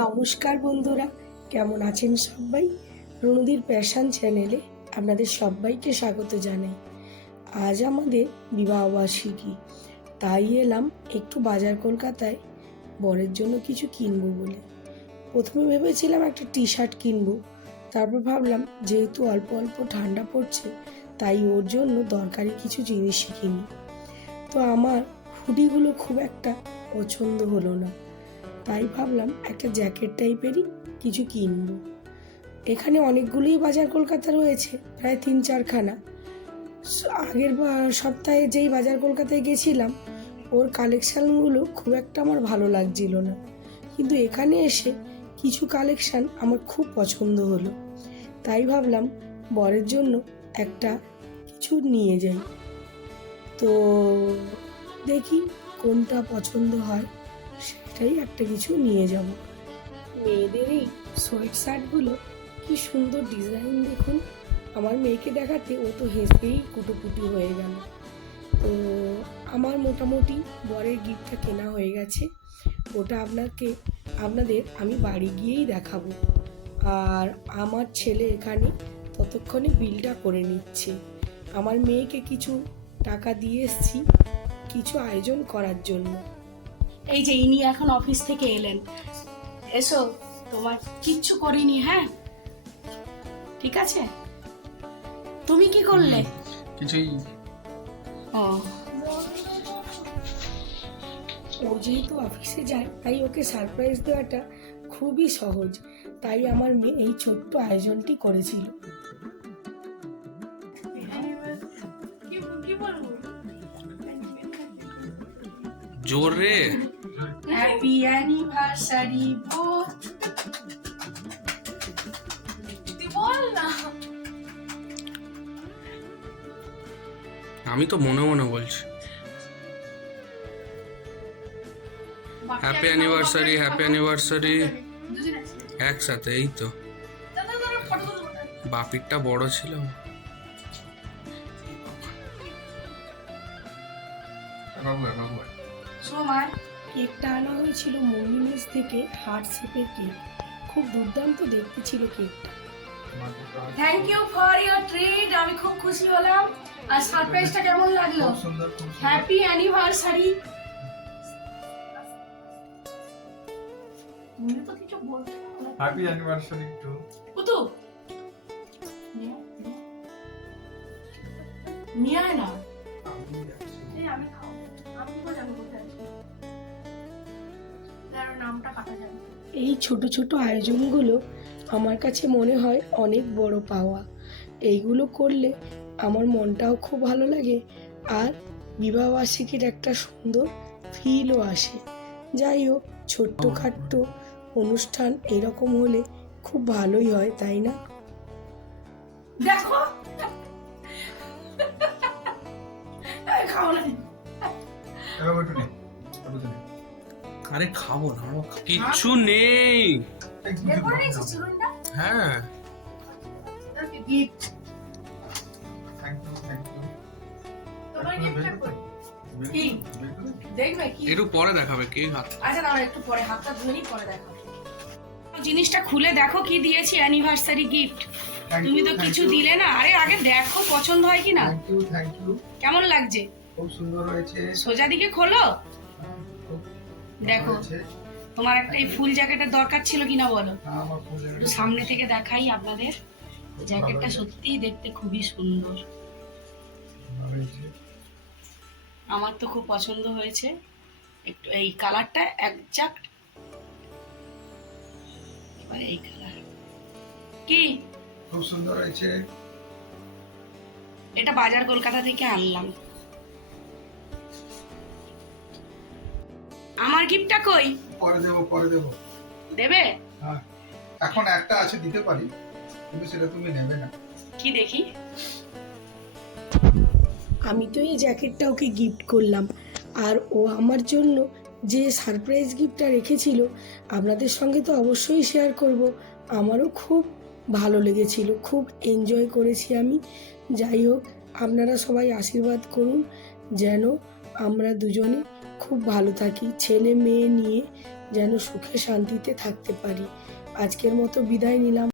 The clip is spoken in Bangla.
নমস্কার বন্ধুরা, কেমন আছেন সবাই? রুনুদির প্যাশন চ্যানেলে আপনাদের সবাইকে স্বাগত জানাই। আজ আমাদের বিবাহবার্ষিকী, তাই এলাম একটু বাজার কলকাতায় বরের জন্য কিছু কিনবো বলে। প্রথমে ভেবেছিলাম একটা টি শার্ট কিনবো, তারপর ভাবলাম যেহেতু অল্প অল্প ঠান্ডা পড়ছে তাই ওর জন্য দরকারি কিছু জিনিসই কিনি। তো আমার হুডিগুলো খুব একটা পছন্দ হলো না, তাই ভাবলাম একটা জ্যাকেট টাইপেরই কিছু কিনবো। এখানে অনেকগুলোই বাজার কলকাতা রয়েছে, প্রায় 3-4খানা। আগের সপ্তাহে যেই বাজার কলকাতায় গেছিলাম ওর কালেকশানগুলো খুব একটা আমার ভালো লাগছিল না, কিন্তু এখানে এসে কিছু কালেকশান আমার খুব পছন্দ হলো, তাই ভাবলাম বরের জন্য একটা কিছু নিয়ে যাই। তো দেখি কোনটা পছন্দ হয়, সেটাই একটা কিছু নিয়ে যাব। মেয়েদের এই সোয়েট শার্টগুলো কি সুন্দর ডিজাইন দেখুন। আমার মেয়েকে দেখাতে ও তো হেসেই কুটোপুটি হয়ে গেল। তো আমার মোটামুটি বরের গিফটটা কেনা হয়ে গেছে, ওটা আপনাদের আমি বাড়ি গিয়েই দেখাবো। আর আমার ছেলে এখানে ততক্ষণে বিলটা করে নিচ্ছে। আমার মেয়েকে কিছু টাকা দিয়ে এসছি কিছু আয়োজন করার জন্য। এই যে ইনি এখন অফিস থেকে এলেন। এসো, তোমার কিচ্ছু করিনি, হ্যাঁ ঠিক আছে? তুমি কি করলে? কিছুই। ও যেহেতু অফিসে যায় তাই ওকে সারপ্রাইজ দেওয়াটা খুবই সহজ, তাই আমার মেয়ে এই ছোট্ট আয়োজনটি করেছিল। জোরে হ্যাপি অ্যানিভার্সারি বল না। আমি তো মনে মনে বলছি হ্যাপি অ্যানিভার্সারি, হ্যাপি অ্যানিভার্সারি একসাথে। এই তো বাপিরটা বড় ছিল। সময় কেকটা আনা হয়েছিল মমিনিস থেকে, হার্ট শেপের কেক, খুব দুর্দান্ত দেখতে ছিল কেকটা। Thank you for your treat, আমি খুব খুশি হলাম। আর সারপ্রাইজটা কেমন লাগলো? Happy anniversary. তুমি তো কিছু বলছো না। হ্যাপি অ্যানিভার্সারি টু কুতু নিয়ে আয় না। আমি খাবো, আমি তো জানি কোথায় আছে। তার নামটা কাটা যাবে। এই ছোট ছোট আয়োজনগুলো আমার কাছে মনে হয় অনেক বড় পাওয়া। এইগুলো করলে আমার মনটাও খুব ভালো লাগে, আর বিবাহবার্ষিকীর একটা সুন্দর ফিলও আসে। যাই হোক, ছোট্ট খাট্ট অনুষ্ঠান এরকম হলে খুব ভালোই হয়, তাই না? দেখো খাও না। আরে খাবো না, কিচ্ছু নেই। হ্যাঁ গিফট দেখবে কি? একটু পরে দেখাবে কে হাত। আচ্ছা দাঁড়া, একটু পরে হাতটা ধুয়ে নিই, পরে দেখাবো। জিনিসটা খুলে দেখো কি দিয়েছি, অ্যানিভার্সারি গিফট। তুমি তো কিছু দিলে না। আরে আগে দেখো পছন্দ হয় কি না। Thank you. কেমন লাগছে? খুব সুন্দর হয়েছে। সোজা দিকে খোলো, দেখো। তোমার একটা এই ফুল জ্যাকেটের দরকার ছিল কিনা বলো? আমার ফুল একটু সামনে থেকে দেখাই আপনাদের। জ্যাকেটটা সত্যিই দেখতে খুবই সুন্দর, হয়েছে। আমার তো খুব পছন্দ হয়েছে। একটু এই কালারটা একজাক্ট, এবারে এই কালার কি খুব সুন্দর হয়েছে। এটা বাজার কলকাতা থেকে আনলাম। আমার গিফটটা কই? পরে দেবো। দেবে? হ্যাঁ, এখন একটা আছে, দিতে পারি, কিন্তু সেটা তুমি নেবে না। কি দেখি? আমি তো এই জ্যাকেটটা ওকে গিফট করলাম, আর ও আমার জন্য যে সারপ্রাইজ গিফটটা রেখেছিল আপনাদের সঙ্গে তো অবশ্যই শেয়ার করব। আমারও খুব ভালো লেগেছিল, খুব এনজয় করেছি আমি। যাই হোক, আপনারা সবাই আশীর্বাদ করুন যেন আমরা দুজনে খুব ভালো থাকি, ছেলে মেয়ে নিয়ে যেন সুখে শান্তিতে থাকতে পারি। আজকের মতো বিদায় নিলাম।